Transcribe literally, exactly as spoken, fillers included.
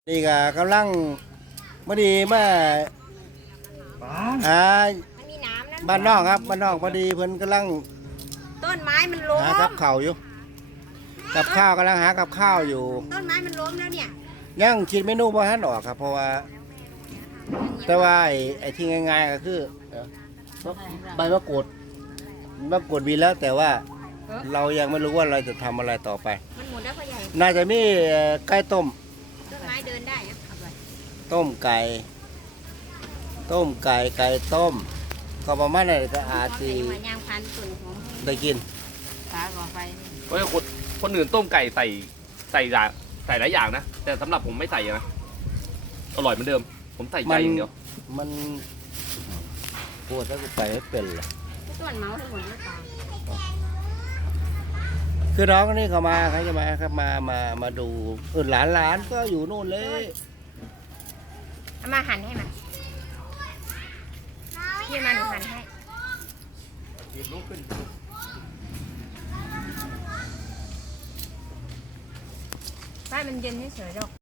นี่ก็กำลังพอดีเมื่ออ่ามันมีน้ำนะบ้านนอกครับบ้านนอกพอดีเพิ่นกำลังต้นไม้มันล้มหากับข้าวอยู่กับข้าวกำลังหากับข้าวอยู่ต้นไม้มันล้มแล้วเนี่ยยังคิดเมนูบ่ทันออกครับ เพราะว่า แต่ว่าไอ้ไอ้ที่ง่ายๆก็คือเดี๋ยวใบมะกรูดมะกรูดมีแล้วแต่ว่าเรายังไม่รู้ว่าเราจะทำอะไรต่อไปมันหมุนได้พ่อใหญ่น่าจะมีเอ่อไก่ต้มต้นไม้เดินได้นะเอาไปต้มไก่ ต้มไก่ไก่ต้ม ก็ประมาณนั้นก็อาจสิมายางพันตุ่นหอมได้กินขาก่อไฟเฮ้ยคนคนอื่นต้มไก่ใส่ใส่หลายใส่หลายอย่างนะแต่สำหรับผมไม่ใส่นะอร่อยเหมือนเดิม ผมใส่ใจอย่างเดียวมันปวดแล้วก็ไปไม่เป็นเลยต้นเมาส์ทั้งหมดไม่ตายคือน้องนี่เขามาเขาจะมาครับมามามาดูเออหลานหลานก็อยู่นู่นเลยเอามาหั่นให้มาพี่มาหนูหั่นให้ป้ามันเย็นเฉยๆหรอก